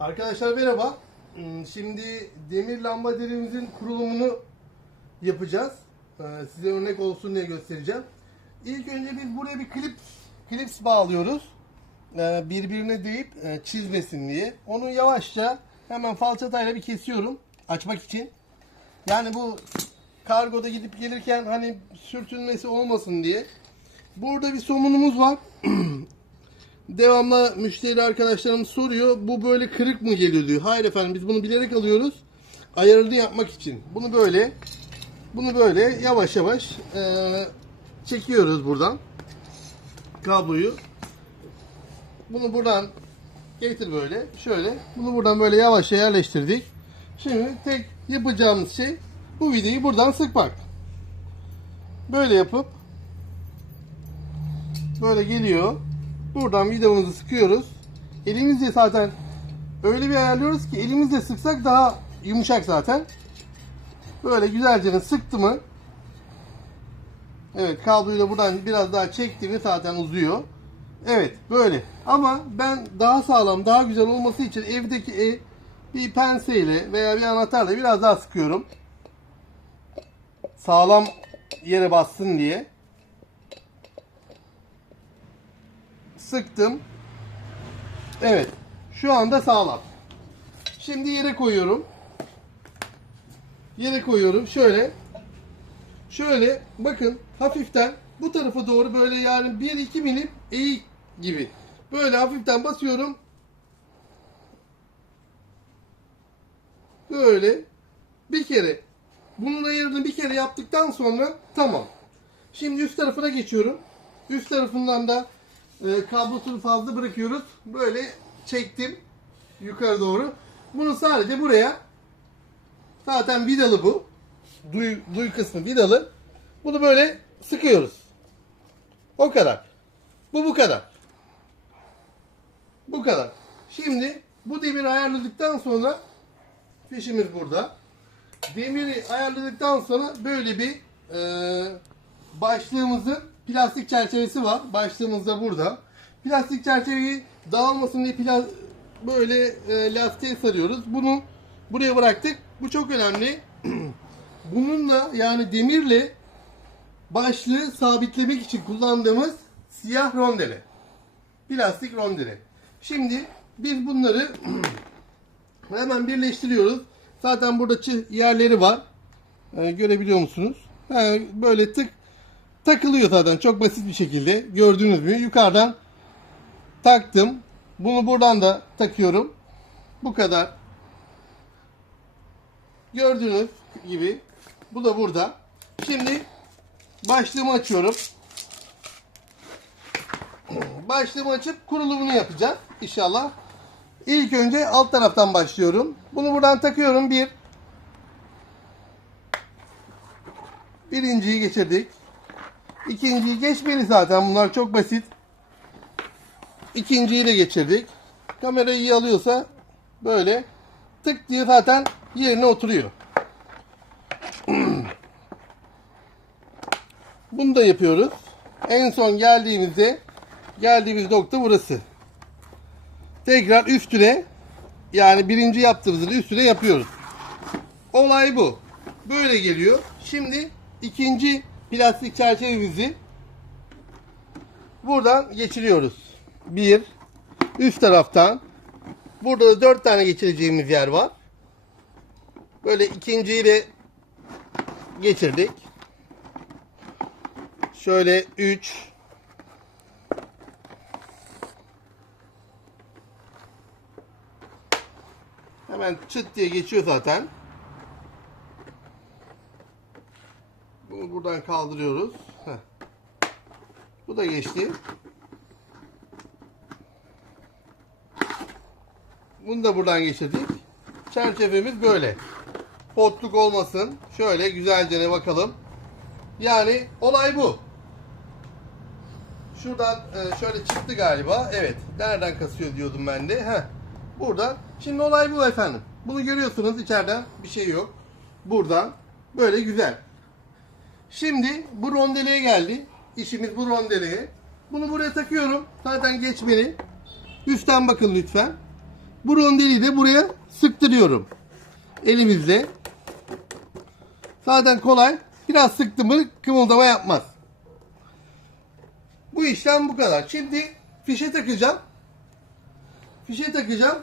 Arkadaşlar merhaba. Hmm, Şimdi demir lamba dilimimizin kurulumunu yapacağız. Ee, Size örnek olsun diye göstereceğim. İlk önce biz buraya bir klips, klips bağlıyoruz. Ee, Birbirine değip e, çizmesin diye. Onu yavaşça hemen falçatayla bir kesiyorum. Açmak için. Yani bu kargoda gidip gelirken hani sürtünmesi olmasın diye. Burada bir somunumuz var. Devamlı müşteri arkadaşlarımız soruyor. Bu böyle kırık mı geliyor diyor. Hayır efendim biz bunu bilerek alıyoruz. Ayarını yapmak için. Bunu böyle bunu böyle yavaş yavaş eee, çekiyoruz buradan. Kabloyu. Bunu buradan getir böyle. Şöyle. Bunu buradan böyle yavaşça yerleştirdik. Şimdi tek yapacağımız şey bu videoyu buradan sıkmak. Böyle yapıp böyle geliyor. Buradan vidamızı sıkıyoruz. Elimizle zaten öyle bir ayarlıyoruz ki elimizle sıksak daha yumuşak zaten. Böyle güzelce sıktı mı Evet kabloyu da buradan biraz daha çektiğimi zaten uzuyor. Evet böyle. Ama ben daha sağlam, daha güzel olması için evdeki e, bir penseyle veya bir anahtarla biraz daha sıkıyorum. Sağlam yere bassın diye. Sıktım. Evet. Şu anda sağlam. Şimdi yere koyuyorum. Yere koyuyorum. Şöyle. Şöyle bakın hafiften bu tarafa doğru böyle yani 1-2 milim eğik gibi. Böyle hafiften basıyorum. Böyle bir kere bunun ayarını bir kere yaptıktan sonra tamam. Şimdi üst tarafına geçiyorum. Üst tarafından da e, kablosunu fazla bırakıyoruz. Böyle çektim yukarı doğru. Bunu sadece buraya zaten vidalı bu. Duy, duy kısmı vidalı. Bunu böyle sıkıyoruz. O kadar. Bu bu kadar. Bu kadar. Şimdi bu demiri ayarladıktan sonra fişimiz burada. Demiri ayarladıktan sonra böyle bir e, başlığımızın plastik çerçevesi var. Başlığımız da burada. Plastik çerçeveyi dağılmasın diye pla- böyle e, lastiğe sarıyoruz. Bunu buraya bıraktık. Bu çok önemli. Bununla yani demirle başlığı sabitlemek için kullandığımız siyah rondele. Plastik rondele. Şimdi biz bunları hemen birleştiriyoruz. Zaten burada yerleri var. Ee, görebiliyor musunuz? He, böyle tık takılıyor zaten çok basit bir şekilde. Gördüğünüz gibi yukarıdan taktım. Bunu buradan da takıyorum. Bu kadar. Gördüğünüz gibi bu da burada. Şimdi başlığımı açıyorum. Başlığımı açıp kurulumunu yapacağız inşallah. İlk önce alt taraftan başlıyorum. Bunu buradan takıyorum. Bir. Birinciyi geçirdik. İkinciyi geçmeli zaten. Bunlar çok basit. İkinciyi de geçirdik. Kamera iyi alıyorsa böyle tık diye zaten yerine oturuyor. Bunu da yapıyoruz. En son geldiğimizde geldiğimiz nokta burası. Tekrar üstüne yani birinci yaptığımızın üstüne yapıyoruz. Olay bu. Böyle geliyor. Şimdi ikinci plastik çerçevemizi buradan geçiriyoruz. Bir üst taraftan burada da dört tane geçireceğimiz yer var. Böyle ikinciyi de geçirdik. Şöyle 3 Hemen çıt diye geçiyor zaten. Bunu buradan kaldırıyoruz. Heh. Bu da geçti. Bunu da buradan geçirdik. Çerçevemiz böyle. Potluk olmasın. Şöyle güzelce ne bakalım. Yani olay bu. Şuradan e, şöyle çıktı galiba. Evet. Nereden kasıyor diyordum ben de. Heh. Buradan. Şimdi olay bu efendim. Bunu görüyorsunuz içeriden bir şey yok. Buradan. Böyle güzel. Şimdi bu rondeleye geldi. İşimiz bu rondeleye. Bunu buraya takıyorum. Zaten geçmeli. Üstten bakın lütfen. Bu rondeli de buraya sıktırıyorum. Elimizle. Zaten kolay. Biraz sıktı mı kımıldama yapmaz. Bu işlem bu kadar. Şimdi fişe takacağım. Fişe takacağım.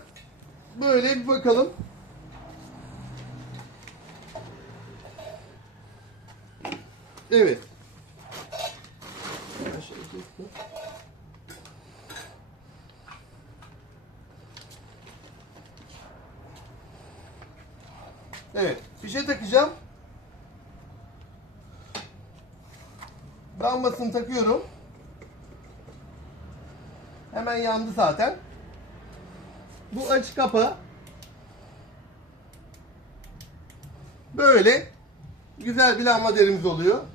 Böyle bir bakalım. Evet. Evet. Fişe takacağım. Lambasını takıyorum. Hemen yandı zaten. Bu açı kapa. Böyle güzel bir lambaderimiz oluyor.